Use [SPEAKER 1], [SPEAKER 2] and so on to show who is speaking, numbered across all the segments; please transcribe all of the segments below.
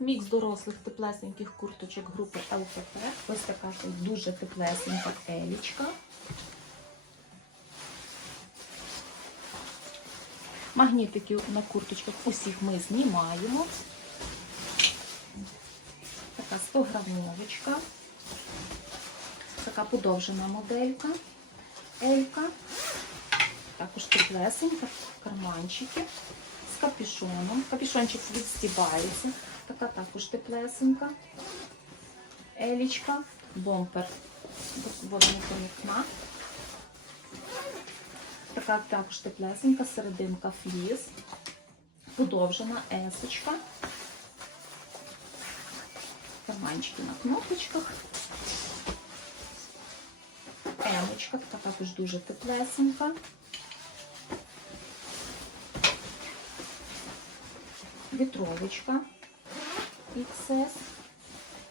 [SPEAKER 1] Мікс дорослих теплесеньких курточок групи ЛПП. Ось така дуже теплесенька елічка. Магнітиків на курточках усіх ми знімаємо. Така 100 грамовочка. Така подовжена моделька. Елька. Також теплесенька, карманчики з капюшоном. Капюшончик відстібається. Така також теплесенька. Елічка, бомпер водонепроникна. Така також теплесенька, серединка фліс, подовжена есочка. Карманчики на кнопочках. Емочка, така також дуже теплесенька. Вітровочка XS.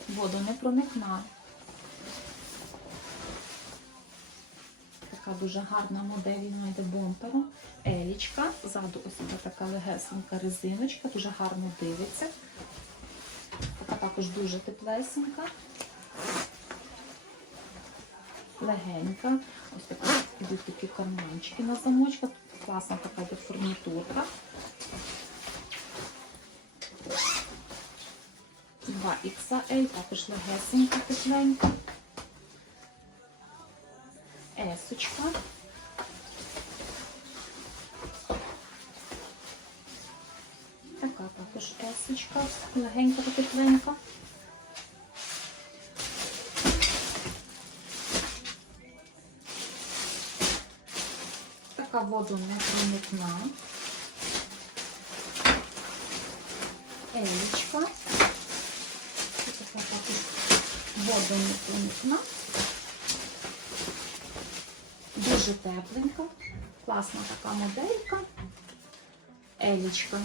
[SPEAKER 1] Водонепроникна. Така дуже гарна модель вона йде бомпером. Елічка. Ззаду ось іде така легесенька резиночка, дуже гарно дивиться. Така також дуже теплесенька. Легенька. Ось така ідуть такі карманчики на замочках. Класна така йде фурнітурка. 2XL, також легесенька, тепленька. Есочка. Така також есочка, легенька та тепленька. Така водонепроникна. Елічка. Це така також водонепроникна. Дуже тепленька. Класна така моделька. Елічка.